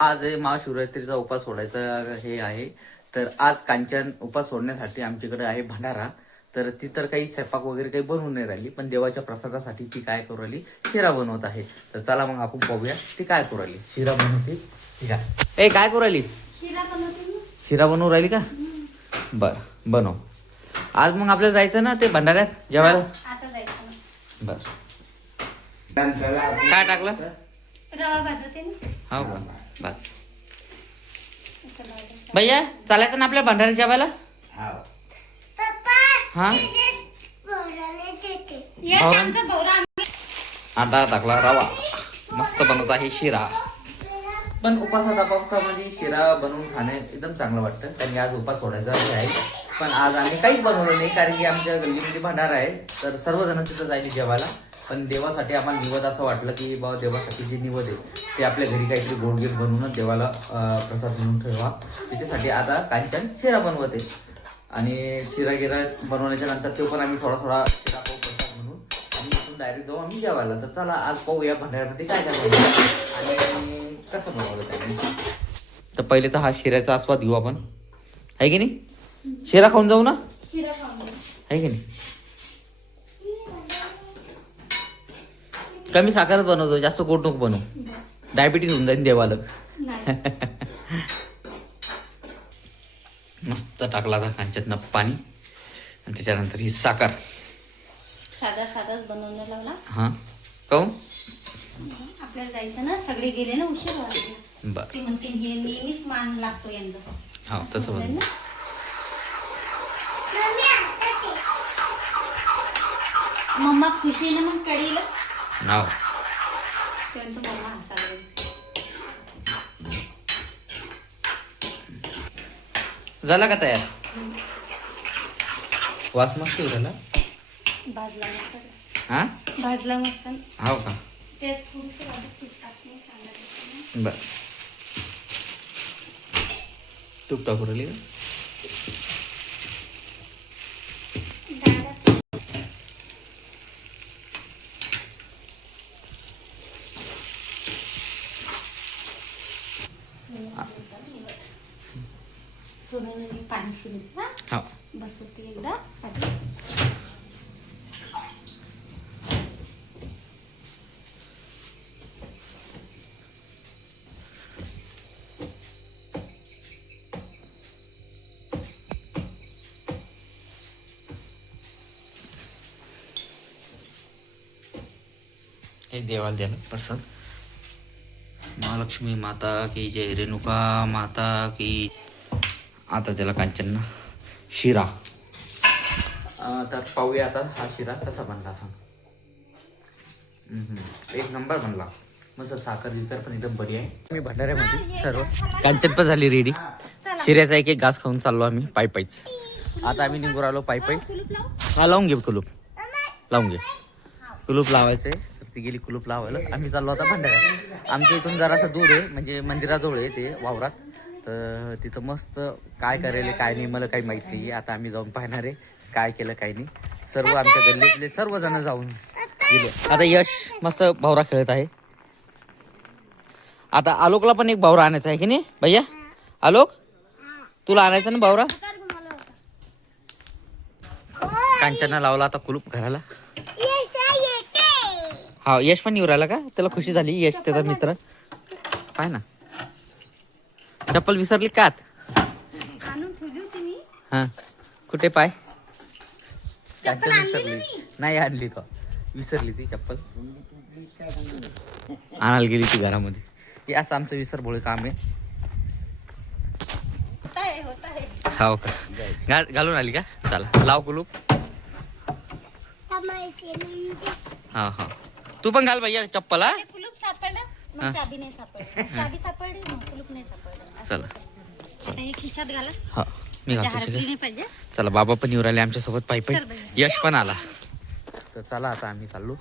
आज महाशिवरात्रीचा उपास सोडायचा हे आहे. तर आज कांचन उपास सोडण्यासाठी आमच्याकडे आहे भंडारा. तर ती तर काही स्वयंपाक वगैरे काही बनवून नाही राहिली, पण देवाच्या प्रसादासाठी ती काय करू राहिली, शिरा बनवत आहे. तर चला मग आपण पाहूया ती काय करू राहिली. शिरा बनवते ती काय करू राहिली. शिरा बनवू राहिली का? बर बनव. आज मग आपल्याला जायचं ना ते भंडाऱ्यात जेवायला. बर काय टाकलं? रवा भाजते हो का? बस भैया चालायचं ना आपल्या भंडाऱ्यात जेवायला. हा आटा टाकला, रवा मस्त बनवत आहे शिरा. पण उपासात आपापसामध्ये शिरा बनवून खाणे एकदम चांगलं वाटतं. कारण आज उपास सोडायचा आहे. पण आज आम्ही काहीच बनवलं नाही, कारण की आमच्या गल्लीमध्ये भंडारा आहे. तर सर्वजण तिथं जायला जेवायला. पण देवासाठी आम्हाला निवद असं वाटलं की बाबा देवासाठी जे निवद आहे ते आपल्या घरी काहीतरी गोडगेट बनवूनच देवाला प्रसाद म्हणून ठेवा. त्याच्यासाठी आता कांचन शिरा बनवते. आणि शिरा गिरा बनवण्याच्या नंतर तो पण आम्ही थोडा थोडा शिरा पाहू प्रसाद म्हणून आणि इथून डायरेक्ट जाऊ आम्ही जेवायला. तर चला आज पाहूया भंडाऱ्यामध्ये काय काय बनवलं आणि कसं बनवलं त्यांनी. तर पहिले तर हा शिऱ्याचा आस्वाद घेऊ आपण, आहे की नाही. शिरा खाऊन जाऊ ना, आहे की नाही. कमी साखरच बनवतो, जास्त गोड नको बनवू. डायबिटीज होऊन जाईल देवाला. मस्त टाकला आता कांच्यातनं पाणी आणि त्याच्यानंतर ही साखर. साधाच बनवून लावला. हा काऊन आपल्याला जायचं ना, सगळे गेले ना, उशीर व्हायला. बर ते म्हणते हे नेहमीच मान लागतो यंदा. हा तसं बनव. मम्मा खुशीने मग कढीला नाव मम्मा हसायला. झाला का तयार. वास मस्त उराला. भाजला मस्त. हा भाजला मस्त. हो का. ते थोडंसं तूप टाकून सांगायचं. बर तूप टाकू राहिली का. सोन्याने पाणी फिरत ना, बसवते एकदा आधी. हे देवाला द्याला प्रसाद. महालक्ष्मी माता की जय, रेणुका माता की. आता त्याला कांचन शिरा. तर पाहूया आता हा शिरा कसा बनला. सांग. एक नंबर बनला मस्त. साखर गिकर पण एकदम बरी आहे. मी भंडाऱ्यामध्ये सर्व कांचन पण झाली रेडी. शिऱ्याचा एक एक घास खाऊन चाललो आम्ही पायीच. आता आम्ही निघून राहिलो पायी. हा लावून घे कुलूप, लावून घे. कुलूप लावायचंय. तर ती गेली कुलूप लावायला. आम्ही चाललो आता भंडाऱ्यात. आमच्या इथून जरासं दूर आहे, म्हणजे मंदिराजवळ आहे ते वावरात. तर तिथं मस्त काय करेल काय नाही मला काही माहिती नाही. आता आम्ही जाऊन पाहणार आहे काय केलं काय नाही. सर्व आमच्या गल्लीतले सर्वजण जाऊन गेले. आता यश मस्त भावरा खेळत आहे. आता आलोकला पण एक भावरा आणायचा आहे की नाही भैया. आलोक तुला आणायचं ना भावरा. कांचना लावला आता कुलूप घराला. हा यश पण येऊ राहिला का. त्याला खुशी झाली. यश त्याचा मित्र पाय ना. चप्पल विसरली का. आणून ठेवली होती मी. हा कुठे पाय. विसरली नाही, आणली तो. विसरली ती चप्पल. आणायला गेली ती घरामध्ये. हे असं आमचं विसरभोळे काम आहे. हो का. घालून आली का. चला लाव कुलूप. हा हा तू पण घाल भैया चप्पल. हा कुलूप सापडलं मग चाबी नाही सापडली. चाबी सापडली मग कुलूप नाही सापडलं. चला आता हे खिशात घाला. हा मी घालतो. हरकली नाही पाहिजे. चला बाबा पण येऊ राहिले आमच्यासोबत पायी. चल बाई. यश पण आला. तर चला आता आम्ही चाललो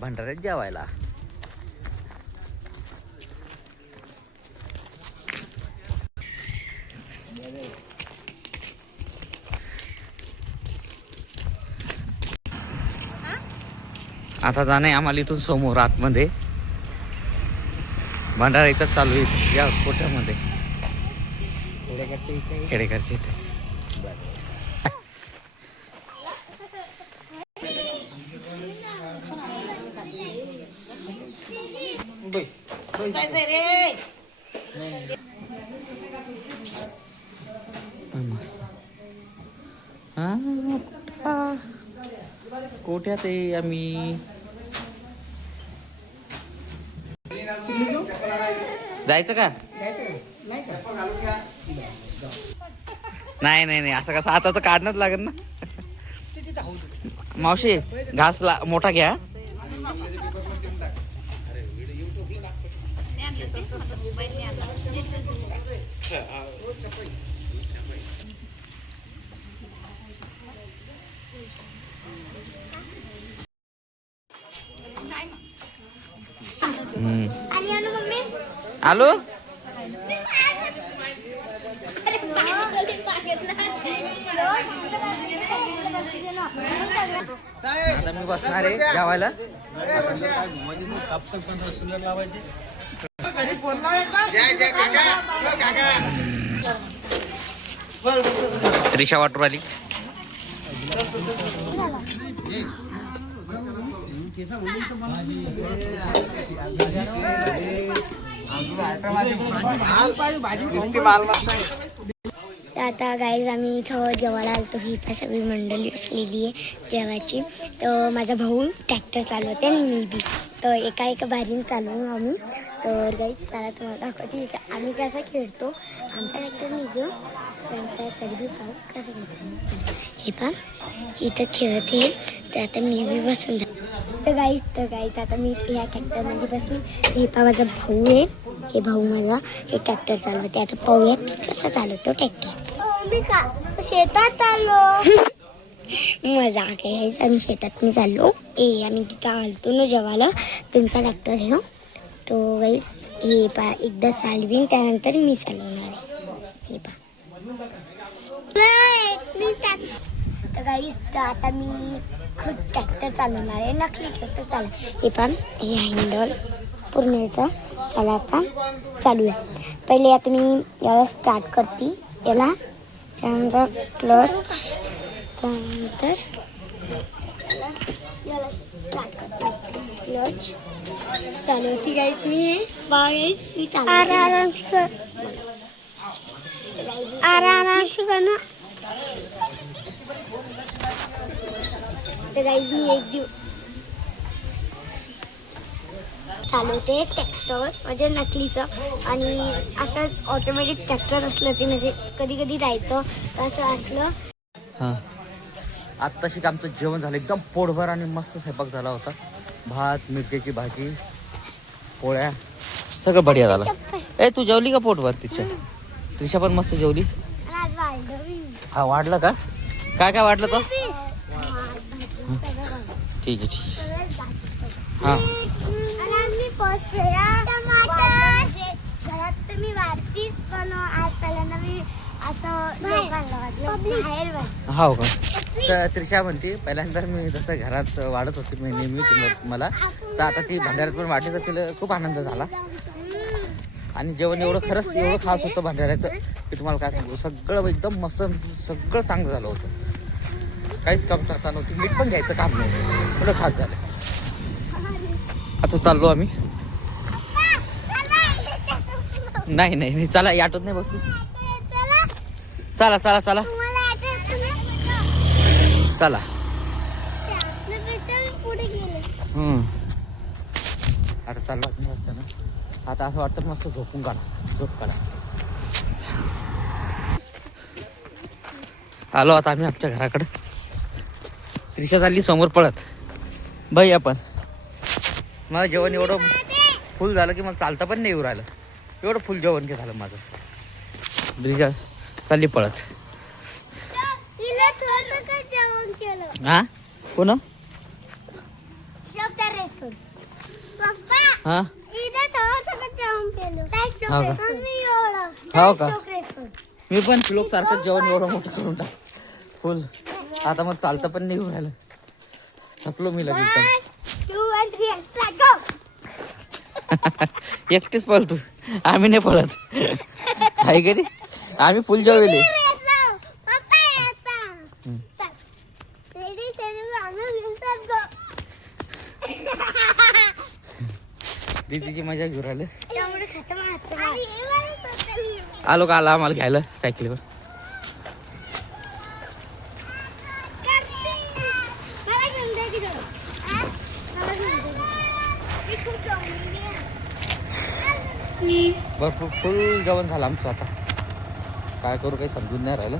भंडाऱ्यात जेवायला. आता जाणे आम्हाला इथून समोर आतमध्ये. भंडारा इथंच चालू आहे या कोठ्यामध्ये, खेडेकरच्या इथे. कोठ्यात आहे आम्ही. जायचं का? नाही नाही नाही, असं कसं आता तर काढणंच लागेल ना. मावशी घास मोठा घ्या. आलो. आता मी बसणार आहे जेवायला. त्रिशा वाटून आली. आता गाईज आम्ही इथं जेवायला आलतो. ही पण सगळी मंडळी असलेली आहे जेवायची. तर माझा भाऊ ट्रॅक्टर चालवते आणि मी बी. तर एका भारीने चालवू आम्ही. तर गाईज चला तुम्हाला दाखवते आम्ही कसं खेळतो. आमचा ट्रॅक्टर निघू दुसऱ्यांचा कधी बी पाहू कसं खेळतो. हे पहा इथं खेळते. तर आता मी बी बसून जा. तर गाईज आता मी ह्या ट्रॅक्टरमध्ये बसली. हे पहा माझा भाऊ आहे. हे भाऊ मला हे ट्रॅक्टर चालवते. आता पाहूयात कसं चालवतो ट्रॅक्टर. मी का शेतात आलो. मजा आहे. आम्ही शेतात मी चाललो. आम्ही तिथं आलतो ना जेवायला. त्यांचा ट्रॅक्टर आहे ना. तो गाईस हे पहा एकदा चालवीन त्यानंतर मी चालवणार आहे. हे पहा. तर गाईस आता मी खूप ट्रॅक्टर चालवणार आहे. नकलीचं तर चाल. हे पहा हे हँडल पूर्णचं. चला आता चालूया. पहिले आता मी याला स्टार्ट करते. याला त्यानंतर क्लच. त्यानंतर याला स्टार्ट करते. क्लच चालवती गाईस मी. हे बघा गाईस मी चालवते. आरामशी कर ना. तर गाईज मी एक दिवस चालवते ट्रॅक्टर म्हणजे नकलीचं. आणि असंच ऑटोमॅटिक ट्रॅक्टर असलं ते म्हणजे कधी कधी राहतं. तसं असलं. हां आत्ताशी आमचं जेवण झालं एकदम पोटभर आणि मस्त स्वयंपाक झाला होता. भात, मिरच्याची भाजी, पोळ्या सगळं बढिया झालं. तू जेवली का पोटभर? त्रिशा पण मस्त जेवली. हा वाढलं का? काय काय वाढलं तो? ठीक आहे ठीक. हां घरात तर मी वाढतीच पण आज पहिल्यांदा मी असं हो का? तर त्रिशा म्हणते पहिल्यांदा मी जसं घरात वाढत होती नेहमी मला, तर आता ती भंडाऱ्यात पण वाढली तर तिला खूप आनंद झाला. आणि जेवण खरंच एवढं खास होतं भंडाऱ्याचं की तुम्हाला काय सांगू. सगळं एकदम मस्त, सगळं चांगलं झालं होतं. काहीच कमतरता नव्हती. मीठ पण घ्यायचं काम नव्हतं. थोडं खास झालं. आता चाललो आम्ही. नाही नाही नाही चला याटोत नाही बसू. चला चला चला चला. आता चाललो मस्त ना. आता असं वाटतं मस्त झोपून काढा. झोप काढा. आलो आता आम्ही आमच्या घराकडं. त्रिशा चालली समोर पळत. बाई आपण मला जेवण एवढं फुल झालं की मला चालता पण नाही येऊ राहिलं. एवढं फुल जेवण झालं माझं. त्रिशा चालली पळत. हा कोण? हा हो का? मी पण लोक सारखं जेवण एवढं मोठं करून टाक फुल. आता मग चालतं पण नाही येऊ राहिलं. थकलो मी लगेच. एकटीच पळतो, आम्ही नाही पळत. आहे घरी आम्ही फुल जेवले. दीदीची मजा घेऊन राहिलं. आलो का आला आम्हाला घ्यायला सायकलीवर. भरपूर फुल जेवण झालं आमचं. आता काय करू काही समजून नाही राहिलं.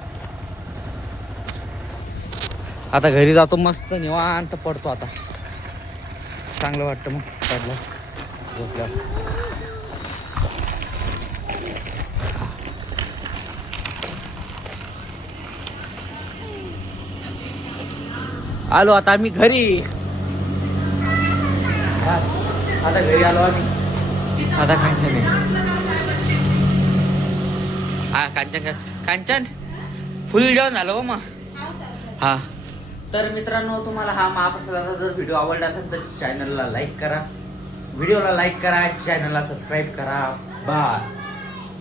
आता घरी जातो मस्त निवांत पडतो. आता चांगलं वाटतं मग पडलं झोपल्यावर. आलो आता आम्ही घरी. आता घरी आलो आम्ही. आता कांचन हा कांचन फुल जेवण झालं हो मग. हा तर मित्रांनो, तुम्हाला हा महाप्रसादाचा जर व्हिडिओ आवडला असेल तर चॅनलला लाईक करा, व्हिडिओला लाईक करा, चॅनलला सबस्क्राईब करा. बाय.